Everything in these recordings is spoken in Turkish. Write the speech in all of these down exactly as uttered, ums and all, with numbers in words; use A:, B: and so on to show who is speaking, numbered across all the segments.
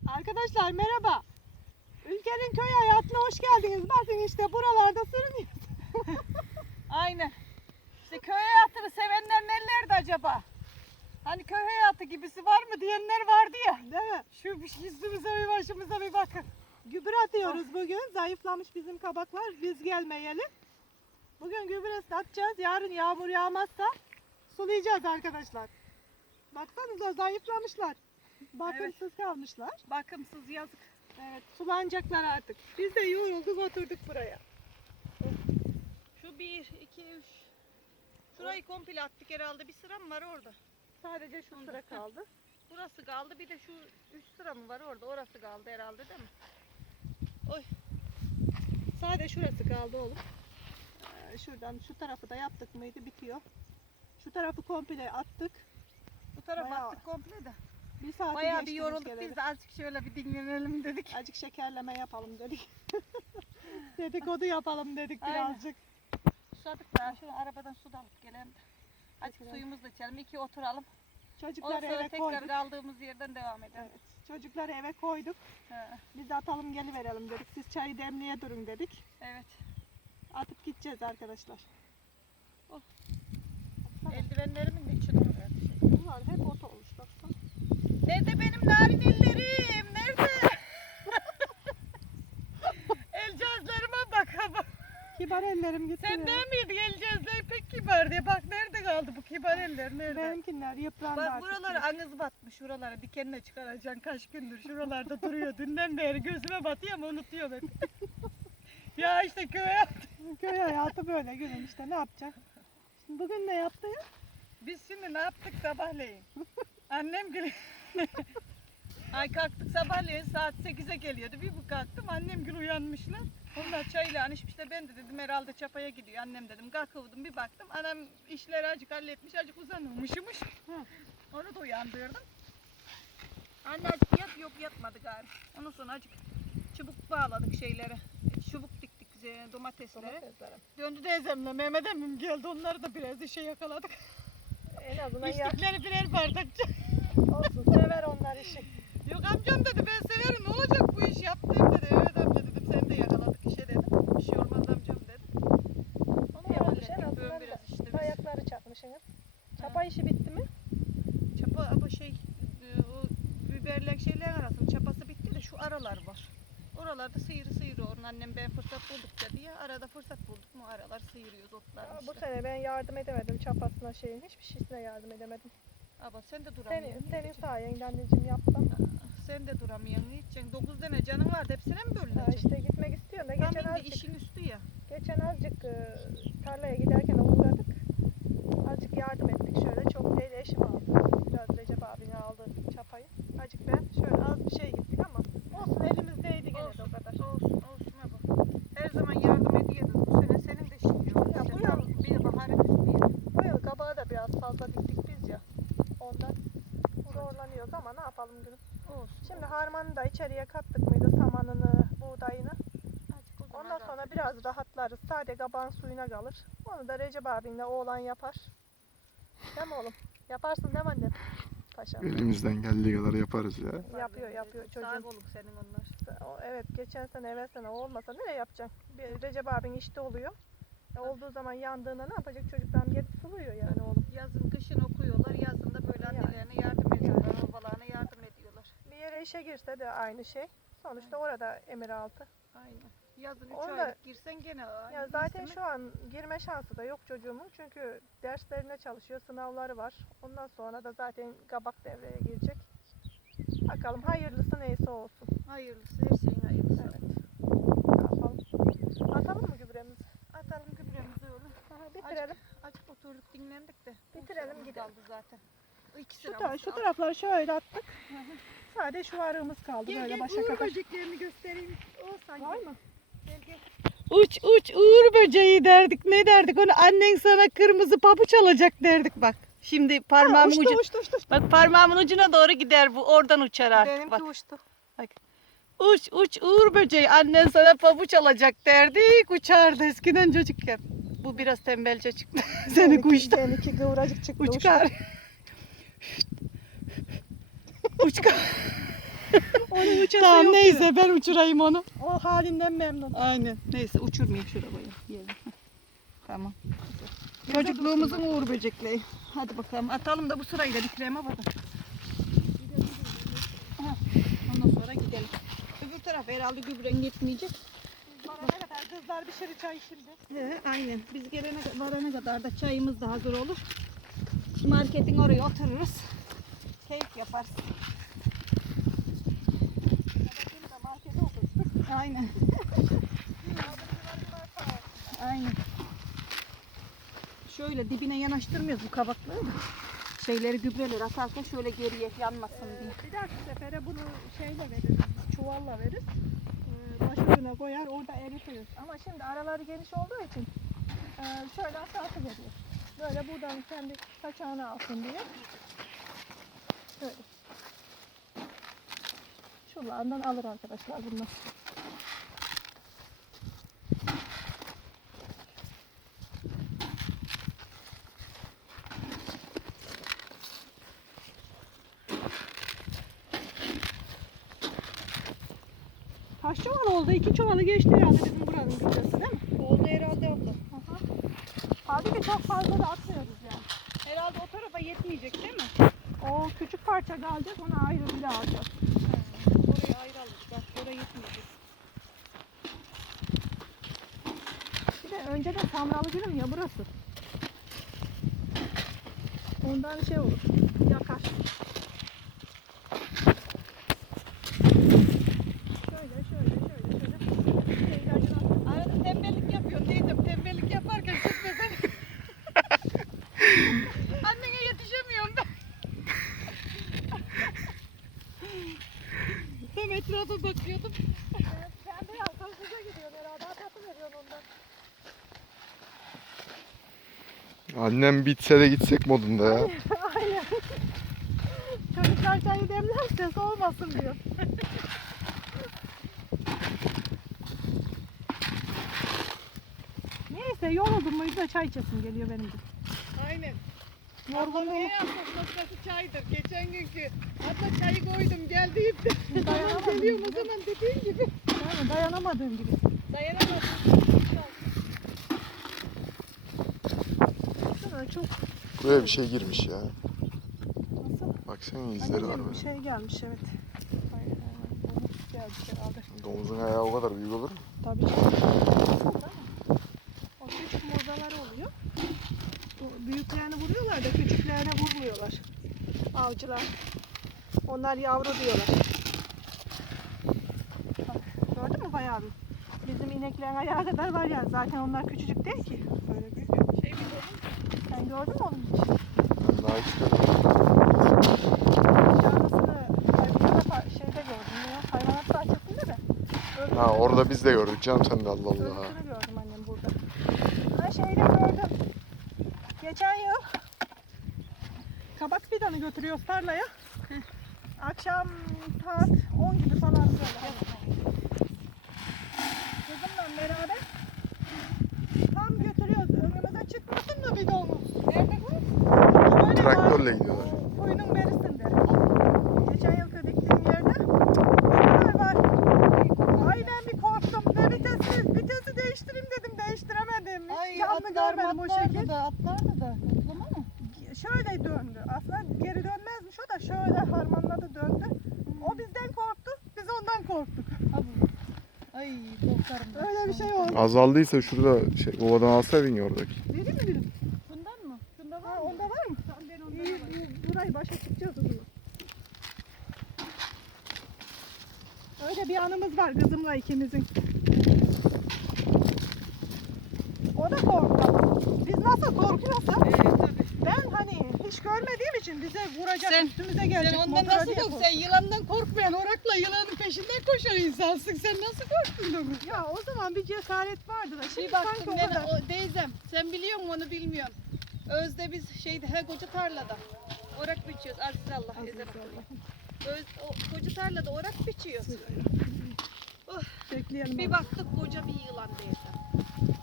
A: Arkadaşlar merhaba. Ülkenin köy hayatına hoş geldiniz. Bakın işte buralarda sürünüyoruz.
B: Aynen. İşte köy hayatını sevenler nerelerde acaba? Hani köy hayatı gibisi var mı diyenler vardı ya.
A: Değil mi?
B: Şu yüzümüze bir başımıza bir bakın.
A: Gübre atıyoruz bugün. Zayıflamış bizim kabaklar. Biz gelmeyeli. Bugün gübresini atacağız. Yarın yağmur yağmazsa sulayacağız arkadaşlar. Baksanıza zayıflamışlar. Bakımsız kalmışlar.
B: Bakımsız yazık.
A: Evet, sulanacaklar artık. Biz de yorulduk oturduk buraya.
B: Şu bir, iki, üç. Şurayı komple attık herhalde. Bir sıra mı var orada?
A: Sadece şu sıra kaldı.
B: Burası kaldı. Bir de şu üç sıra mı var orada? Orası kaldı herhalde değil mi? Oy.
A: Sadece şurası kaldı oğlum. Ee, şuradan şu tarafı da yaptık mıydı bitiyor. Şu tarafı komple attık.
B: Bu tarafa
A: Bayağı-
B: attık komple de.
A: Bir saat
B: Bayağı bir yorulduk biz de azıcık şöyle bir dinlenelim dedik.
A: Azıcık şekerleme yapalım dedik. Dedikodu yapalım dedik
B: Aynen.
A: birazcık.
B: Susadık da şöyle arabadan su da alıp gelelim de. Azıcık
A: Getirelim.
B: suyumuzu da içelim. İki oturalım. Ondan
A: Çocukları
B: sonra
A: eve
B: tekrar
A: koyduk.
B: kaldığımız yerden devam edelim.
A: Evet. Çocukları eve koyduk.
B: Ha,
A: Biz de atalım geliverelim dedik. Siz çayı demliğe durun dedik.
B: evet.
A: Atıp gideceğiz arkadaşlar.
B: Eldivenlerimin de içi dolu.
A: Bunlar hep ot olmuş baksana.
B: Nerede benim narin ellerim? Nerede? El cihazlarıma bak ama.
A: Kibar ellerim gitti.
B: Sen değil miydin el cihazları pek kibar diye. Bak nerede kaldı bu kibar eller? Nerede?
A: Benimkiler yıprandı
B: Bak
A: artık.
B: buralara anız batmış. Şuralara dikenle çıkaracaksın kaç gündür. Şuralarda duruyor. Dünden beri gözüme batıyor ama unutuyorum hep. Ya işte köy hayatı.
A: Köy hayatı böyle gülüm işte ne yapacak? Şimdi bugün ne yaptı ya?
B: Biz şimdi ne yaptık sabahleyin? Annem gül. Ay kalktık sabahleyin saat sekize geliyordu. Bir bu kalktım annem gül uyanmışlar. Onlar çayla anışmışlar. Ben de dedim herhalde çapaya gidiyor. Annem dedim kalkıyordum bir baktım. Anam işleri acık halletmiş acık uzanmışmış. Onu da uyandırdım. Anne acık yat yok yatmadı galiba. Ondan sonra acık çubuk bağladık şeylere. Çubuk diktik e, domateslere. Döndü teyzemle Mehmet emmim geldi. Onları da biraz işe yakaladık.
A: En azından ya.
B: İçtikleri birer bardakçı.
A: Olsun sever onlar işi.
B: Yok amcam dedi ben severim ne olacak bu iş yaptım dedi. Evet amca dedim seni de yakaladık işe dedim. Bir şey olmaz amcam dedim. Onu
A: İyi olmuş, en
B: hallettik
A: azından
B: böyle biraz işte biz.
A: Ayakları çatmışsınız. Çapa işi bitti mi?
B: Çapa bu şey e, o biberler şeyler arasında çapası bitti de şu aralar var. Oralarda sıyırı sıyırı onun annem ben fırsat buldukça diye arada fırsat bulduk mu aralar sıyırıyoruz otlarını
A: Aa, bu
B: işte.
A: sene ben yardım edemedim çapasına şeyin hiçbir şeysine yardım edemedim.
B: Ama sen de duramıyorsun.
A: Senin, senin sayende anneciğim yaptım.
B: Sen de duramıyorsun hiç. dokuz tane canın vardı hepsine mi
A: Ha,
B: bölünecek?
A: işte gitmek istiyorum da
B: Tam
A: geçen
B: indi
A: azıcık,
B: işin üstü ya.
A: geçen azıcık e, tarlaya giderken uğradık. Azıcık yardım ettik şöyle çok değil eşim aldı. Biraz Recep abinin aldı çapayı. Azıcık ben şöyle az bir şey gittik ama olsun elimizdeydi gene de o kadar.
B: Olsun olsun ama. Her zaman yardım ediyordun. Bu sene senin de işin yok.
A: Ya
B: İşte
A: bu
B: tam bir baharın üstü.
A: Bu yıl kabağı da biraz fazla diktik biz ya. Ondan zorlanıyoruz ama ne yapalım gülüm.
B: Olsun.
A: Şimdi harmanı da içeriye kattık mıydı samanını, buğdayını.
B: Azıcık o zaman
A: Ondan
B: rahat
A: sonra
B: ederiz.
A: biraz rahatlarız. Sade kabağın suyuna kalır. Onu da Recep abinle oğlan yapar. Değil mi oğlum? Yaparsın değil mi annem? Paşam.
C: Elimizden geldiği kadar yaparız ya.
A: Yapıyor yapıyor
B: Sağ
A: çocuğum.
B: olun senin onlar.
A: O- Evet geçen sene evvel sene o olmasa nereye yapacaksın? Bir Recep abin işte oluyor. E, olduğu zaman yandığında ne yapacak çocuklarım gelip suluyor yani oğlum.
B: Yazın kışın okuyorlar. Yazın da böyle
A: Yani.
B: annelerine yardım ediyorlar. Babalarına yardım ediyorlar.
A: Bir yere işe girse de aynı şey. Sonuçta orada emir altı.
B: Aynen. Yazın üç
A: Orada-
B: aylık girsen gene aynı.
A: Ya zaten
B: değil mi?
A: şu an girme şansı da yok çocuğumun. Çünkü derslerine çalışıyor, sınavları var. Ondan sonra da zaten kabak devreye girecek. Bakalım hayırlısı neyse olsun.
B: Hayırlısı her şeyin hayırlısı.
A: Evet. Ne yapalım? Atalım mı gübremizi?
B: Atalım gübremizi öyle.
A: Aha, bitirelim.
B: Açık oturduk dinlendik de.
A: Bitirelim,
B: Sıramız
A: gidelim.
B: kaldı zaten. İki
A: Şu,
B: sıramız
A: ta- şu
B: kaldı.
A: tarafları şöyle attık. Sadece şu arığımız kaldı
B: Gel
A: böyle
B: gel
A: başa
B: uğur
A: kadar.
B: böceklerini göstereyim. O sanki.
A: Var mı?
B: Gel gel.
A: Uç uç uğur böceği derdik. Ne derdik? Onu annen sana kırmızı pabuç alacak derdik bak.
B: Şimdi
A: Ha,
B: parmağımın
A: uçtu,
B: ucu.
A: uçtu, uçtu, uçtu.
B: Bak parmağımın ucuna doğru gider bu. Oradan uçar artık
A: Benimki
B: bak.
A: uçtu.
B: Uç uç uğur böceği annen sana pabuç alacak derdik uçardı eskiden çocukken. Bu biraz tembelce çıktı. Seni kuştu.
A: Seninki kıvıracık çıktı. uçtu.
B: Uçkar. Uçkar.
A: O Onun uçası
B: Tamam
A: yok
B: neyse
A: gibi.
B: ben uçurayım onu.
A: O halinden memnun.
B: Aynen. Neyse uçurmayayım şuraya yerine. Tamam. Çocukluğumuzun uğur böcekleri. Hadi bakalım atalım da bu sırayla bitireme bakalım. Ha, ondan sonra gidelim. Öbür taraf herhalde gübren yetmeyecek.
A: Biz varana kadar kızlar pişirir çay şimdi.
B: He, aynen. Biz gelene varana kadar da çayımız da hazır olur. Marketin oraya otururuz. Keyif yaparız.
A: Şimdi de markete otursun.
B: Aynen. Aynen. Şöyle dibine yanaştırmıyoruz bu kabakları da. Şeyleri gübreleri atarken şöyle geriye yanmasın diye.
A: Ee, bir dahaki sefere bunu şeyle veririz, çuvalla veririz. Ee, başucuna koyar, orada eritiriz. Ama şimdi araları geniş olduğu için e, şöyle aşağısı veriyor. Böyle buradan kendi kaçağını alsın diye. Böyle. Şuralardan alır arkadaşlar bunlar. Kaç çuval oldu? İki çuvalı geçti herhalde bizim buranın gübresi değil mi?
B: Oldu herhalde abla.
A: Aha. Halbuki çok fazla da atmıyoruz yani.
B: Herhalde o tarafa yetmeyecek değil mi?
A: O küçük parça kalacak, onu ayrı bile alacağız.
B: Oraya ayrı alırız. Bak oraya yetmeyecek.
A: Bir de önceden samralı gülüm ya burası. Ondan şey olur, yakar. Şöyle, şöyle, şöyle, şöyle. Bir de ilacını atın.
B: Arada tembellik yapıyorsun teyzem. Tembellik yaparken çekmesen. Annene yetişemiyorum ben. Hem etrafa bakıyordum.
A: Evet, sen de yansızlığa gidiyorsun herhalde. Atası veriyorsun ondan.
C: Annem bitse de gitsek modunda ya.
A: Aynen. Çocuklar çayı demlerse soğumasın diyor. Neyse yoruldum muydu da çay içesim geliyor benim de.
B: Aynen.
A: Yorgunluğum.
B: Ne yaptın? Sofrası çaydır. Geçen günkü abla çayı koydum gel deyip de tamam
A: Dayanamadım
B: geliyorum o
A: gibi.
B: zaman dediğin gibi.
A: Yani dayanamadığım gibi.
B: Dayanamadım.
A: Şuna çok
C: Buraya bir şey girmiş ya.
A: nasıl?
C: Baksana izleri var
A: Annem bir
C: böyle.
A: şey gelmiş evet. Ay, ay, domuz gelmiş herhalde.
C: Domuzun ayağı o kadar büyük olur mu?
A: Tabii canım. O küçük mozalar oluyor. O büyüklerini vuruyorlar da küçüklerine vurmuyorlar. Avcılar. Onlar yavru diyorlar. Bak, gördün mü bayağı bir? Bizim ineklerin ayağı kadar var yani. Zaten onlar küçücük değil ki. Böyle büyük.
B: Şey bir oğlum.
A: Sen gördün mü onu hiç?
C: Ben daha hiç görmedim.
A: Canlısını hayvanat ba- şeyde gördüm ya. Hayvanat bahçesinde de. Öbür-
C: Ha orada biz de gördük canım sen de Allah Allah.
A: Öbürünü gördüm annem burada. Ha şeyde gördüm. Geçen yıl kabak fidanı götürüyoruz tarlaya. Akşam saat on gibi falan böyle. Kızımla beraber tam götürüyoruz. Önümüze çıkmasın da bidonumuz. Nerede bu? Böyle
C: Traktörle
A: var,
C: gidiyorlar.
A: o Kuyunun berisinde. Geçen yılki diktiğim yerde. Böyle var. Ay ben bir korktum. Ne vitesi? Vitesi değiştireyim dedim. Değiştiremedim. Hiç canlı görmedim o şekil.
B: da atlardı da. Toplama mı?
A: Şöyle döndü. Aslında geri dönmezmiş o da şöyle harmanladı döndü. O bizden korktu. Biz ondan korktuk.
B: Ay korkarım. ben.
A: Öyle bir şey oldu.
C: Azaldıysa şurada şey ovadan alsaydın ya oradaki.
A: Vereyim mi birim?
B: Bundan mı? Şunda
A: Ha onda var mı?
B: Tamam ben ondan
A: İyi,
B: alayım.
A: iyi, burayı başa çıkacağız o zaman. Öyle bir anımız var kızımla ikimizin. O da korktu. Biz nasıl korkuyorsak
B: Ee, tabii.
A: ben hani hiç görmediğim için bize vuracak,
B: Sen-
A: üstümüze gelecek.
B: Sen ondan
A: motora
B: nasıl
A: diye
B: kork? Sen yılandan korkmayan orakla yılanın peşinden koşan insansın. Sen nasıl korktun da bu?
A: Ya o zaman bir cesaret vardı da şimdi
B: Bir
A: sanki
B: baktım
A: o
B: ben
A: kadar.
B: o teyzem. Sen biliyor musun onu bilmiyorum. Özde biz şeyde he koca tarlada. Orak biçiyoruz. Aziz Allah.
A: Aziz
B: Ezel
A: Allah.
B: Öz, o, koca tarlada orak biçiyoruz.
A: Bekleyelim.
B: Bir
A: onu.
B: baktık koca bir yılan teyzem.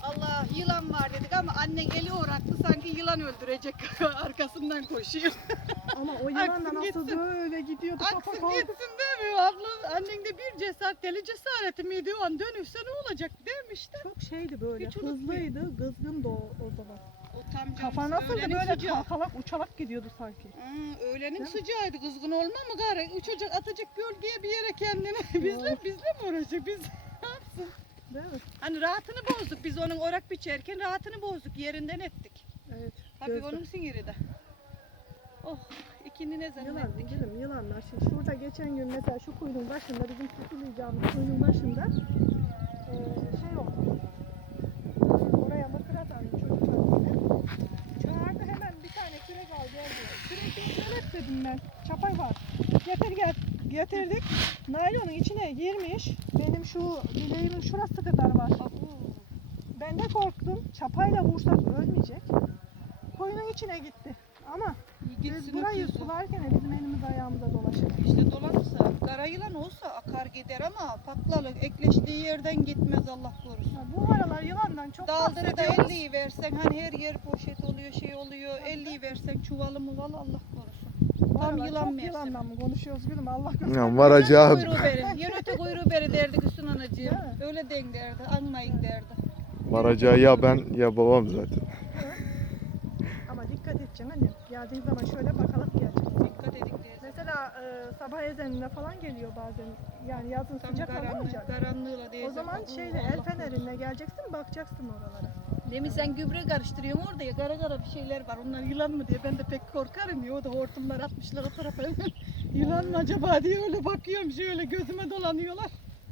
B: Allah yılan var dedik ama annen eli uğrattı sanki yılan öldürecek arkasından koşuyor.
A: Ama o yılan da
B: Aksın
A: nasıl
B: gitsin.
A: böyle gidiyordu kafa
B: Aksın
A: kaldı.
B: gitsin demiyor abla. Annen de bir cesaret deli cesareti miydi o an dönürse ne olacak demişti.
A: Çok şeydi böyle,
B: Hiç unutmuyor.
A: hızlıydı, kızgındı o, o zaman.
B: O tam
A: Kafa nasıldı
B: öğlenin
A: böyle
B: sıcağı.
A: kalkalak uçalak gidiyordu sanki.
B: Hı, öğlenin
A: Değil mi?
B: sıcağıydı kızgın olma mı gari uçacak atacak gölgeye bir yere kendini. bizle bizle mi uğraşacak biz ne yapsın?
A: Değil mi?
B: Hani rahatını bozduk biz onun orak biçerken rahatını bozduk yerinden ettik.
A: Evet.
B: Tabii
A: gözde.
B: onun siniri de. Oh ikindi ne zaman
A: Yılan,
B: ettik.
A: gülüm, yılanlar. Şimdi şurada geçen gün mesela şu kuyunun başında, bizim susulayacağımız kuyunun başında eee şey oldu. Oraya mısır atan çocuklar böyle. Çağırdı hemen bir tane kürek al gel diyor. Küreği evet dedim ben. Çapay var. Getir gel. Getirdik. Naylonun içine girmiş. Benim şu bileğimin şurası kadar var. Ben de korktum. Çapayla vursak ölmeyecek. Koyunun içine gitti. Ama biz
B: Gitsin
A: burayı
B: öküzü.
A: sularken bizim elimiz ayağımıza dolaşır.
B: İşte dolanırsa, kara yılan olsa akar gider ama patlalık ekleştiği yerden gitmez Allah korusun.
A: Ha, bu aralar yılandan çok
B: Daldırı da
A: bahsediyoruz.
B: elliyi versen hani her yer poşet oluyor şey oluyor elliyi versen çuvalı muvalı Allah korusun.
A: Bu
B: Tam
A: aralar
B: yılan
A: çok
B: mevsimi.
A: yılandan mı konuşuyoruz gülüm Allah korusun.
C: Ya varacağı
B: Kuyruğu beri, yönete kuyruğu beri derdik Hüsnü anacığım.
A: Değil mi?
B: Öyle den derdi, anmayın derdi.
C: varacağı ya ben ya babam zaten.
A: Ama dikkat edeceksin annem. Geldiğin zaman şöyle bakarak geleceksin.
B: Dikkat edin diye.
A: Mesela e, sabah ezanına falan geliyor bazen. Yani yazın
B: Tam
A: sıcak hava
B: karanlık,
A: olacak.
B: karanlığıyla diye.
A: O zaman şeyle el fenerinle geleceksin, bakacaksın oralara.
B: Demin sen gübre karıştırıyorsun orada ya kara kara bir şeyler var. Onlar yılan mı diye ben de pek korkarım ya. O da hortumlar atmışlar o tarafa. Yılan mı acaba diye öyle bakıyorum şöyle gözüme dolanıyorlar.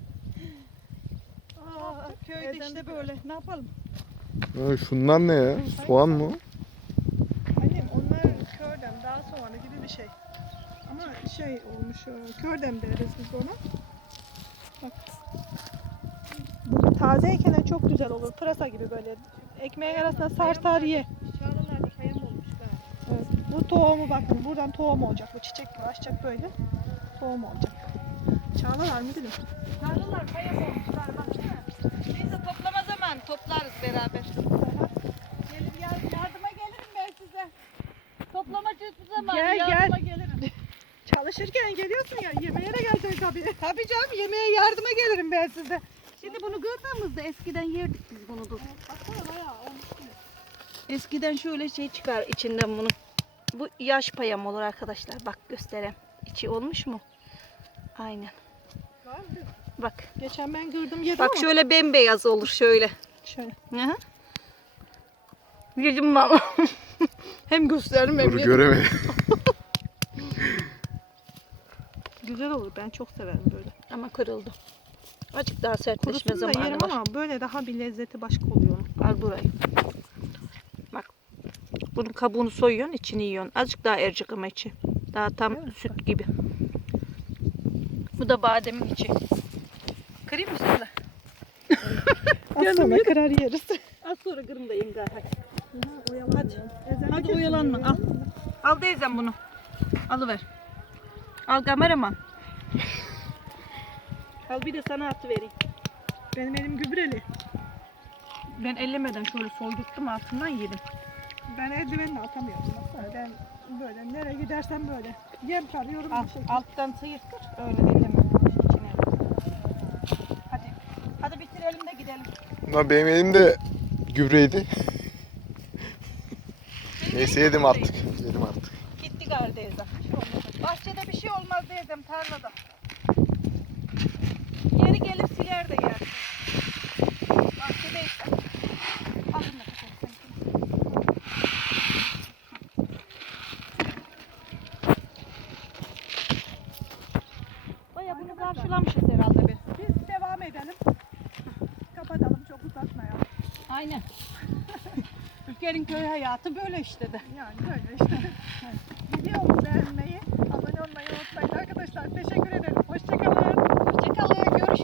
B: Aa, köyde
A: Evden
B: işte
A: bir-
B: böyle. Ne yapalım?
C: Ya şunlar ne ya? Soğan mı?
A: Annem onlar kördem, daha soğanı gibi bir şey. Ama şey olmuş, e, kördem deriz biz ona. Bak. Bu tazeyken de çok güzel olur. Pırasa gibi böyle. Ekmeğin arasına sar sar ye.
B: Çağlalarda kayam olmuşlar.
A: Evet. Bu tohumu bakın. Buradan tohum olacak. Bu çiçek gibi açacak böyle. Tohum olacak. Çağlalar mı dedim?
B: Çağlalar kayam olmuşlar baksana. Neyse toplama zaman toplarız beraber. Gelir yar- yardıma gelirim ben size. Toplama çıktığı zaman
A: Gel,
B: yardıma gelirim.
A: Çalışırken geliyorsun ya. Yemeğe de geleceksin tabii.
B: Tabii canım yemeğe yardıma gelirim ben size. Şimdi bunu kırdığımızda eskiden yerdik biz bunu dur.
A: Baksana bayağı olmuş.
B: Eskiden şöyle şey çıkar içinden bunun. Bu yaş payam olur arkadaşlar. Bak göstereyim. İçi olmuş mu? Aynen.
A: Var mı?
B: Bak.
A: Geçen ben kırdım yedim
B: Bak
A: ama.
B: şöyle bembeyaz olur şöyle.
A: Şöyle.
B: Hı. Yedim valla. Hem gösterdim hem
C: Dur
B: yedim.
C: göremedim.
A: Güzel olur. Ben çok severim böyle.
B: Ama kırıldı. Azıcık daha sertleşme
A: Kurusunu da
B: zamanı
A: yerim
B: var.
A: ama böyle daha bir lezzeti başka oluyor.
B: Al burayı. Bak. Bunun kabuğunu soyuyorsun, içini yiyorsun. Azıcık daha ercik ama içi. Daha tam
A: Değil mi?
B: süt gibi. Bu da bademin içi. Kırayım mı size?
A: Az sonra kırar yeriz.
B: Az sonra kırım da yiyeyim gari. Hadi.
A: Hadi.
B: Hadi oyalanma. Al. Al teyzem bunu. Alıver. Al kameraman. Al bir de sana atı vereyim.
A: Benim elim gübreli.
B: Ben ellemeden şöyle soldurttum altından yedim.
A: Ben eldivenle atamıyorum. Baksana ben böyle nereye gidersem böyle. Yem karıyorum
B: Al,
A: bir şekilde.
B: alttan sıyırtır. Öyle elleme. İçine. Hadi. Hadi bitirelim de gidelim.
C: Ama benim elimde gübreydi. Neyse yedim artık. Yedim artık.
B: Gitti gari teyzem. Bahçede bir şey olmaz teyzem tarlada. Yeri gelir siler de yer. Bahçedeyse. Alın da tutalım seninkini. Baya bunu karşılamışız herhalde bir.
A: Biz devam edelim. Kapatalım çok uzatmayalım.
B: Aynen. Ülkenin köy hayatı böyle işte de.
A: Yani böyle işte. Videomu beğenmeyi, abone olmayı unutmayın arkadaşlar. Teşekkür ederim. Hoşçakalın.